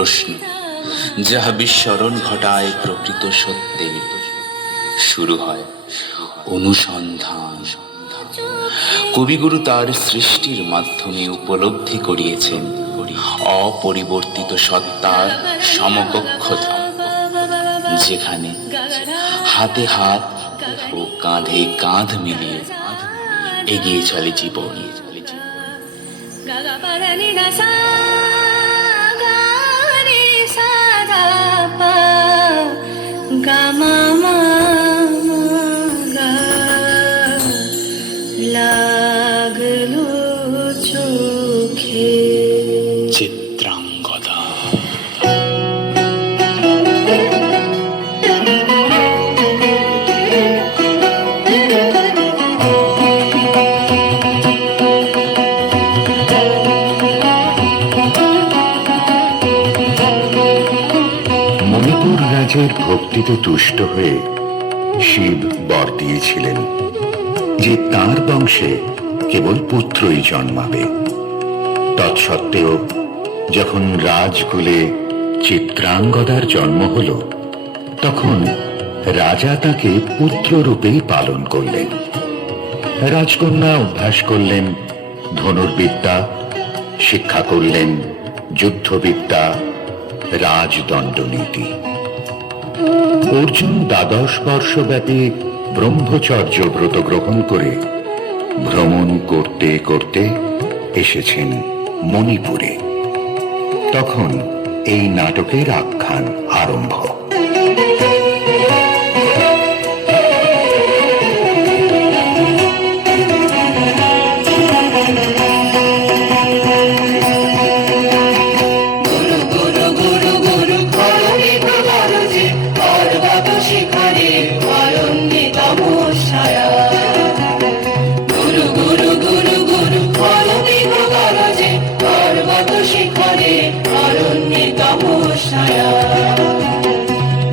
প্রশ্ন যাহা বিস্মরণ ঘটায় প্রকৃত সত্যের। শুরু হয় অনুসন্ধান। কবিগুরু তার সৃষ্টির মাধ্যমে উপলব্ধি করিয়েছেন অপরিবর্তিত সত্তার সমকক্ষতা, যেখানে হাতে হাত ও কাঁধে কাঁধ মিলিয়ে এগিয়ে চলে জীবন। লাগলো চোখে চিত্রাঙ্গদা। মণিপুর রাজের ভক্তিতে তুষ্ট হয়ে শিব বর দিয়েছিলেন যে তাঁর বংশে কেবল পুত্রই জন্মাবে। তৎসত্ত্বেও যখন রাজকুলে চিত্রাঙ্গদার জন্ম হল, তখন রাজা তাকে পুত্ররূপেই পালন করলেন। রাজকন্যা অভ্যাস করলেন ধনুর্বিদ্যা, শিক্ষা করলেন যুদ্ধবিদ্যা, রাজদণ্ডনীতি। অর্জুন 12 বর্ষব্যাপী ব্রহ্মচর্য ব্রত গ্রহণ করে ভ্রমণ করতে করতে এসেছেন মণিপুরে। তখন এই নাটকের আখ্যান আরম্ভ।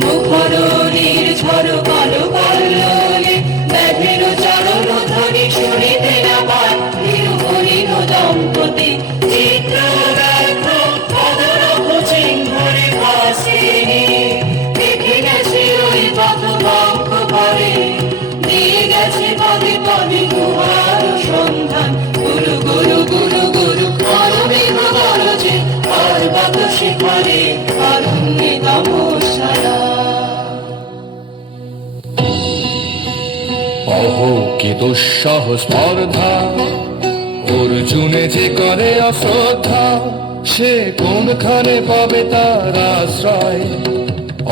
মুখরণীর ঝড় কালো কল্লোলে ব্যাধের চরণ ধ্বনি শুনিতে না পায় নিরুহরিণ দম্পতি চিত্র দেখো পদরখ চিহ্নরে ভাসিনি দেখে গেছে ওই পথ বঙ্ক করে দিয়ে গেছে পদে পদে গুহার সন্ধান। গুরু গুরু গুরু গুরু করমেঘ গরজে পর্বত শিখরে অরণ্যে তমসারা। অহো কি দুঃসহ স্পর্ধা, অর্জুনে যে করে অশ্রদ্ধা, সে কোনখানে পাবে তার আশ্রয়।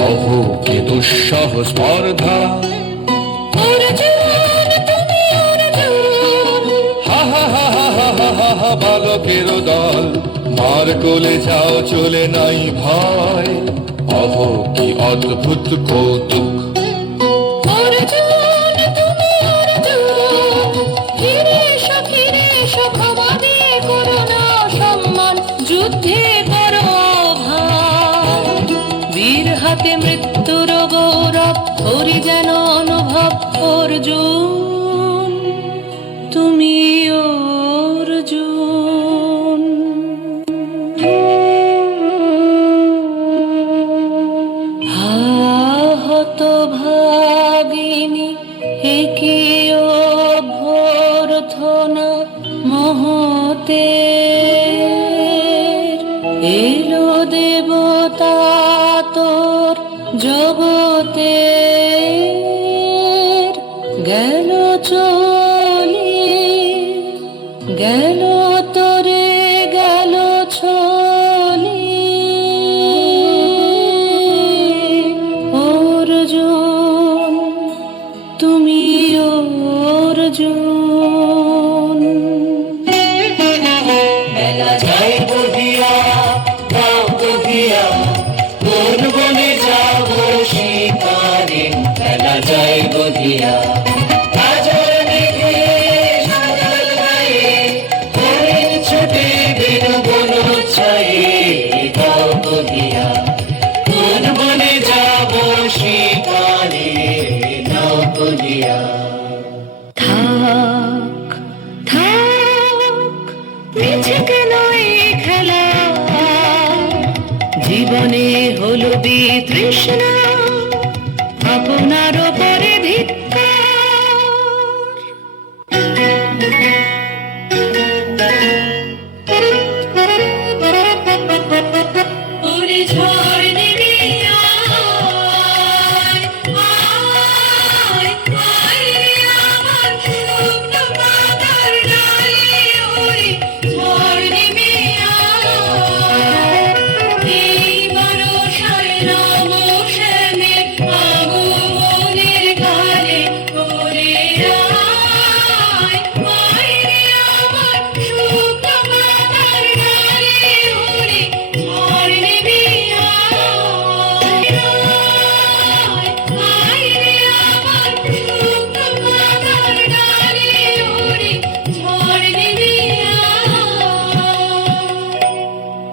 অহো কি দুঃসহ স্পর্ধা, হা হা হা হা হা হা হা হা, বালকের দল মার কোলে যাও চলে নাই ভয়। অহো কি অদ্ভুত কৌতুক, যুদ্ধে করো ভাই, বীর হাতে মৃত্যুর গৌরব করি যেন অনুভব। অর্জুন তুমি অর্জুন, হত ভাগিনী একে অভ্যর্থনা মহতে এলো দেবতা তোর জগতে গেল চলি গেল তোরে গেল ছলি। অর্জুন তুমি অর্জুন, বেলা যায় বহিয়া গাও বহিয়া জীবনে হলো বিতৃষ্ণা আপনারও